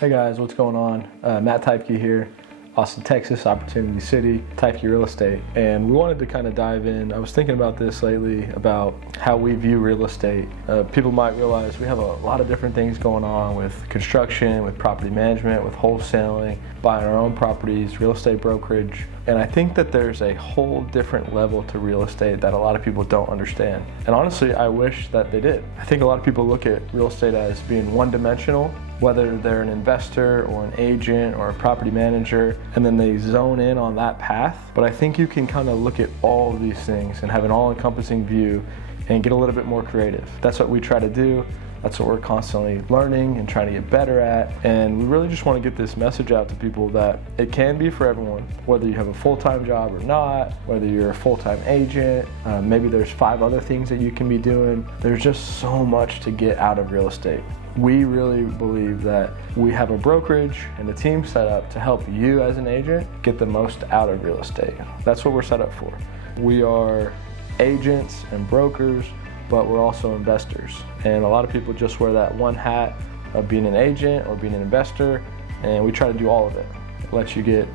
Hey guys, what's going on? Matt Teifke here, Austin, Texas, Opportunity City, Teifke Real Estate. And we wanted to kind of dive in. I was thinking about this lately, about how we view real estate. People might realize we have a lot of different things going on with construction, with property management, with wholesaling, buying our own properties, real estate brokerage. And I think that there's a whole different level to real estate that a lot of people don't understand. And honestly, I wish that they did. I think a lot of people look at real estate as being one-dimensional, whether they're an investor or an agent or a property manager, and then they zone in on that path. But I think you can kind of look at all of these things and have an all-encompassing view and get a little bit more creative. That's what we try to do. That's what we're constantly learning and trying to get better at. And we really just want to get this message out to people that it can be for everyone, whether you have a full-time job or not, whether you're a full-time agent, maybe there's 5 other things that you can be doing. There's just so much to get out of real estate. We really believe that we have a brokerage and a team set up to help you as an agent get the most out of real estate. That's what we're set up for. We are agents and brokers, but we're also investors. And a lot of people just wear that one hat of being an agent or being an investor, and we try to do all of it. It lets you get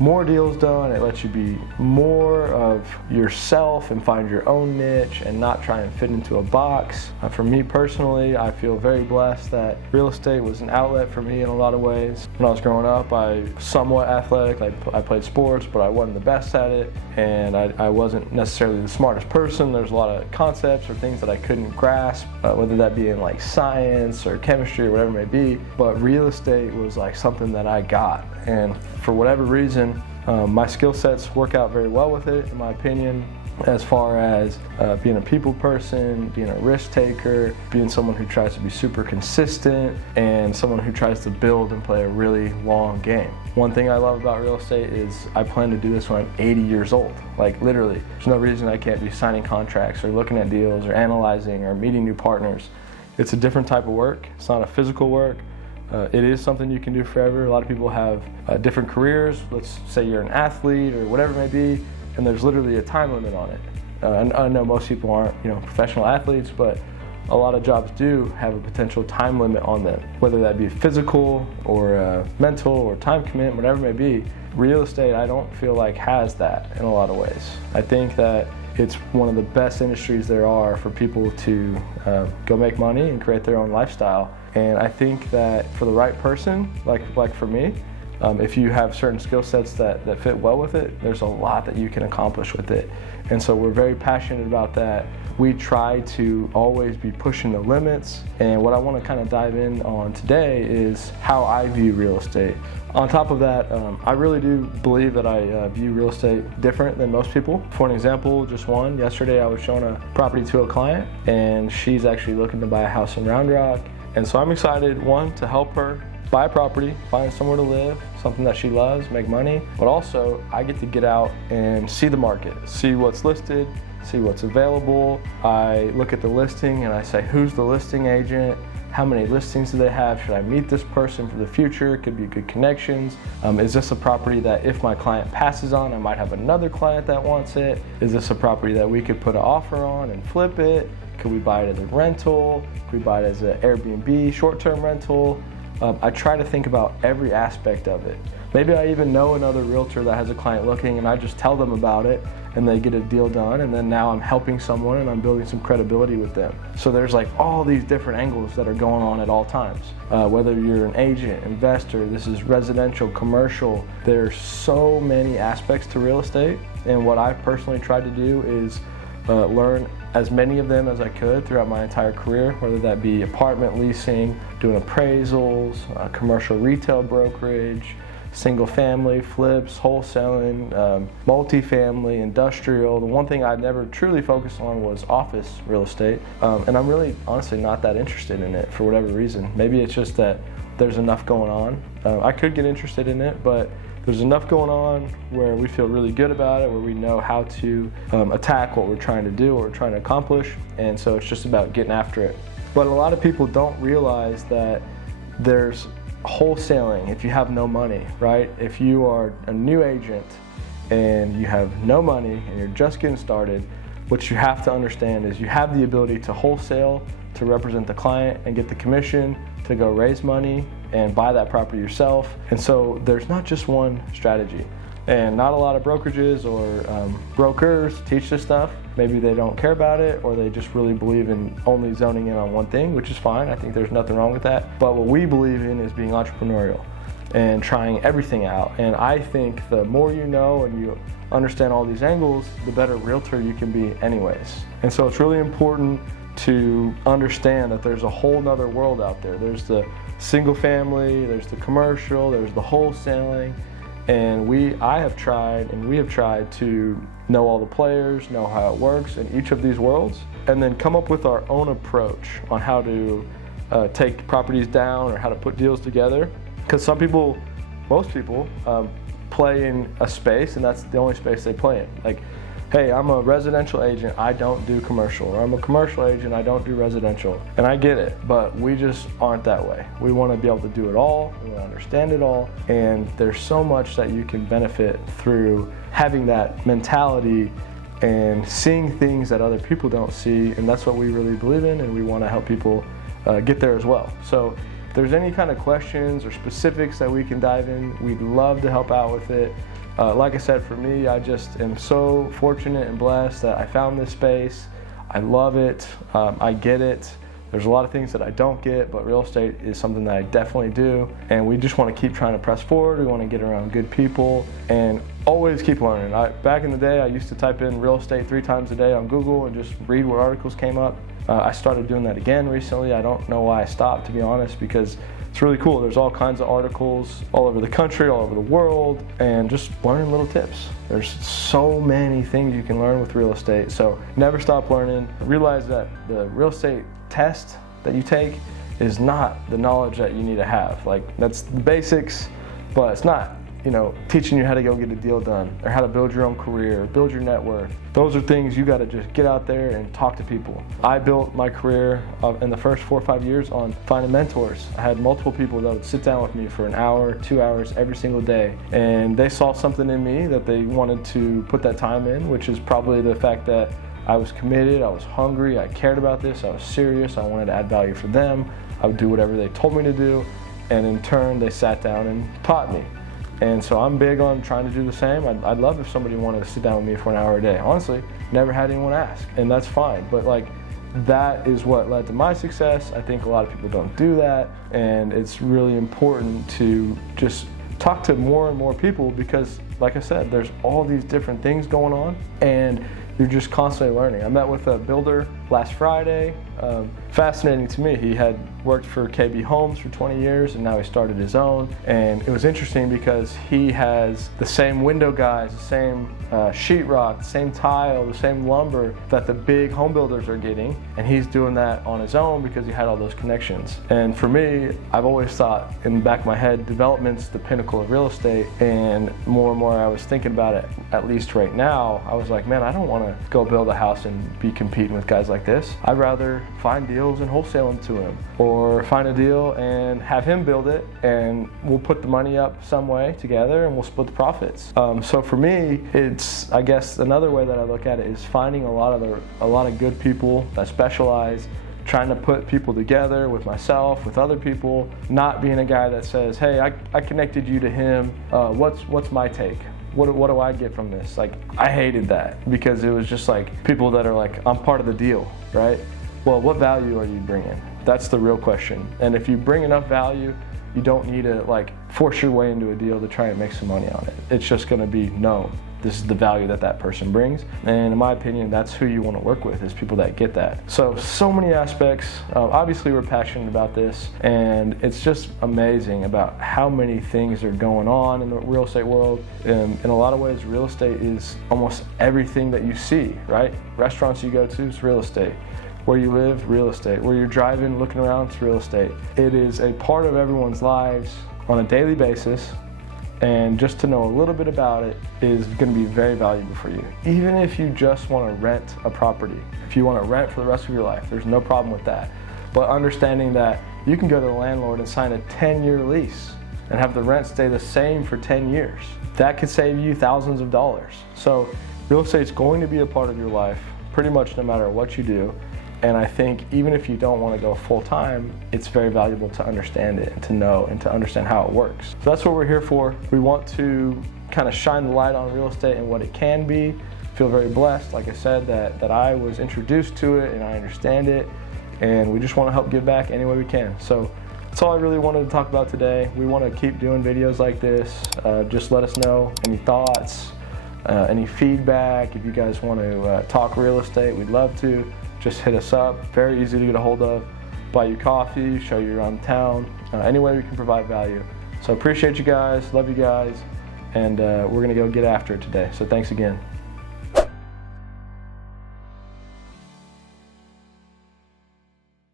more deals done, it lets you be more of yourself and find your own niche and not try and fit into a box. For me personally, I feel very blessed that real estate was an outlet for me in a lot of ways. When I was growing up, I was somewhat athletic. I played sports, but I wasn't the best at it, and I wasn't necessarily the smartest person. There's a lot of concepts or things that I couldn't grasp, whether that be in like science or chemistry or whatever it may be, but real estate was like something that I got. And for whatever reason, my skill sets work out very well with it, in my opinion, as far as being a people person, being a risk taker, being someone who tries to be super consistent, and someone who tries to build and play a really long game. One thing I love about real estate is I plan to do this when I'm 80 years old. Like literally, there's no reason I can't be signing contracts or looking at deals or analyzing or meeting new partners. It's a different type of work. It's not a physical work. It is something you can do forever. A lot of people have different careers. Let's say you're an athlete or whatever it may be, and there's literally a time limit on it. I know most people aren't, professional athletes, but a lot of jobs do have a potential time limit on them, whether that be physical or mental or time commitment, whatever it may be. Real estate, I don't feel like has that in a lot of ways. I think that it's one of the best industries there are for people to go make money and create their own lifestyle. And I think that for the right person, like for me, if you have certain skill sets that fit well with it, there's a lot that you can accomplish with it. And so we're very passionate about that. We try to always be pushing the limits. And what I want to kind of dive in on today is how I view real estate. On top of that, I really do believe that I view real estate different than most people. For an example, just one, yesterday I was showing a property to a client, and she's actually looking to buy a house in Round Rock. And so I'm excited, one, to help her buy a property, find somewhere to live, something that she loves, make money, but also I get to get out and see the market, see what's listed, see what's available. I look at the listing and I say, who's the listing agent? How many listings do they have? Should I meet this person for the future? Could be good connections. Is this a property that if my client passes on, I might have another client that wants it? Is this a property that we could put an offer on and flip it? Could we buy it as a rental? Could we buy it as an Airbnb, short-term rental? I try to think about every aspect of it. Maybe I even know another realtor that has a client looking, and I just tell them about it and they get a deal done, and then now I'm helping someone and I'm building some credibility with them. So there's like all these different angles that are going on at all times. Whether you're an agent, investor, this is residential, commercial, there's so many aspects to real estate, and what I've personally tried to do is learn as many of them as I could throughout my entire career, whether that be apartment leasing, doing appraisals, commercial retail brokerage, single family, flips, wholesaling, multifamily, industrial. The one thing I never truly focused on was office real estate. And I'm really honestly not that interested in it for whatever reason. Maybe it's just that there's enough going on. I could get interested in it, but there's enough going on where we feel really good about it, where we know how to attack what we're trying to do, what we're trying to accomplish, and so it's just about getting after it. But a lot of people don't realize that there's wholesaling if you have no money, right? If you are a new agent and you have no money and you're just getting started, what you have to understand is you have the ability to wholesale, to represent the client and get the commission, to go raise money and buy that property yourself. And so there's not just one strategy. And not a lot of brokerages or brokers teach this stuff. Maybe they don't care about it, or they just really believe in only zoning in on one thing, which is fine. I think there's nothing wrong with that. But what we believe in is being entrepreneurial and trying everything out. And I think the more you know and you understand all these angles, the better realtor you can be anyways. And so it's really important to understand that there's a whole nother world out there. There's the single family, there's the commercial, there's the wholesaling. And we have tried to know all the players, know how it works in each of these worlds, and then come up with our own approach on how to take properties down or how to put deals together. Because most people play in a space, and that's the only space they play in. Like, hey, I'm a residential agent, I don't do commercial. Or I'm a commercial agent, I don't do residential. And I get it, but we just aren't that way. We want to be able to do it all, we want to understand it all, and there's so much that you can benefit through having that mentality and seeing things that other people don't see, and that's what we really believe in, and we want to help people get there as well. So if there's any kind of questions or specifics that we can dive in, we'd love to help out with it. Like I said, for me, I just am so fortunate and blessed that I found this space. I love it. I get it. There's a lot of things that I don't get, but real estate is something that I definitely do. And we just want to keep trying to press forward. We want to get around good people and always keep learning. Back in the day, I used to type in real estate 3 times a day on Google and just read what articles came up. I started doing that again recently. I don't know why I stopped, to be honest, because it's really cool. There's all kinds of articles all over the country, all over the world, and just learning little tips. There's so many things you can learn with real estate, so never stop learning. Realize that the real estate test that you take is not the knowledge that you need to have. Like, that's the basics, but it's not, teaching you how to go get a deal done or how to build your own career, build your net worth. Those are things you got to just get out there and talk to people. I built my career in the first 4 or 5 years on finding mentors. I had multiple people that would sit down with me for an hour, 2 hours every single day, and they saw something in me that they wanted to put that time in, which is probably the fact that I was committed, I was hungry, I cared about this, I was serious, I wanted to add value for them. I would do whatever they told me to do, and in turn they sat down and taught me. And so I'm big on trying to do the same. I'd love if somebody wanted to sit down with me for an hour a day. Honestly, never had anyone ask, and that's fine. But that is what led to my success. I think a lot of people don't do that, and it's really important to just talk to more and more people because, like I said, there's all these different things going on, and you're just constantly learning. I met with a builder last Friday. Fascinating to me. He had worked for KB Homes for 20 years and now he started his own. And it was interesting because he has the same window guys, the same sheetrock, the same tile, the same lumber that the big home builders are getting. And he's doing that on his own because he had all those connections. And for me, I've always thought in the back of my head, development's the pinnacle of real estate. And more I was thinking about it, at least right now, I was like, man, I don't want to go build a house and be competing with guys like this. I'd rather find deals and wholesale them to him, or find a deal and have him build it, and we'll put the money up some way together and we'll split the profits. So for me, it's, I guess another way that I look at it is finding a lot of good people that specialize, trying to put people together with myself, with other people, not being a guy that says, hey, I connected you to him, what's my take? What do I get from this? Like, I hated that because it was just like people that are like, I'm part of the deal, right? Well, what value are you bringing? That's the real question. And if you bring enough value, you don't need to force your way into a deal to try and make some money on it. It's just gonna be, no, this is the value that person brings. And in my opinion, that's who you wanna work with, is people that get that. So many aspects. Obviously we're passionate about this, and it's just amazing about how many things are going on in the real estate world. In a lot of ways, real estate is almost everything that you see, right? Restaurants you go to, it's real estate. Where you live, real estate. Where you're driving, looking around, it's real estate. It is a part of everyone's lives on a daily basis, and just to know a little bit about it is going to be very valuable for you. Even if you just want to rent a property, if you want to rent for the rest of your life, there's no problem with that. But understanding that you can go to the landlord and sign a 10-year lease and have the rent stay the same for 10 years. That could save you thousands of dollars. So real estate is going to be a part of your life pretty much no matter what you do. And I think even if you don't want to go full time, it's very valuable to understand it and to know and to understand how it works. So that's what we're here for. We want to kind of shine the light on real estate and what it can be. Feel very blessed, like I said, that I was introduced to it and I understand it. And we just want to help give back any way we can. So that's all I really wanted to talk about today. We want to keep doing videos like this. Just let us know any thoughts, any feedback. If you guys want to talk real estate, we'd love to. Just hit us up. Very easy to get a hold of. Buy you coffee, show you around town. Any way we can provide value. So appreciate you guys, love you guys, and we're going to go get after it today. So thanks again.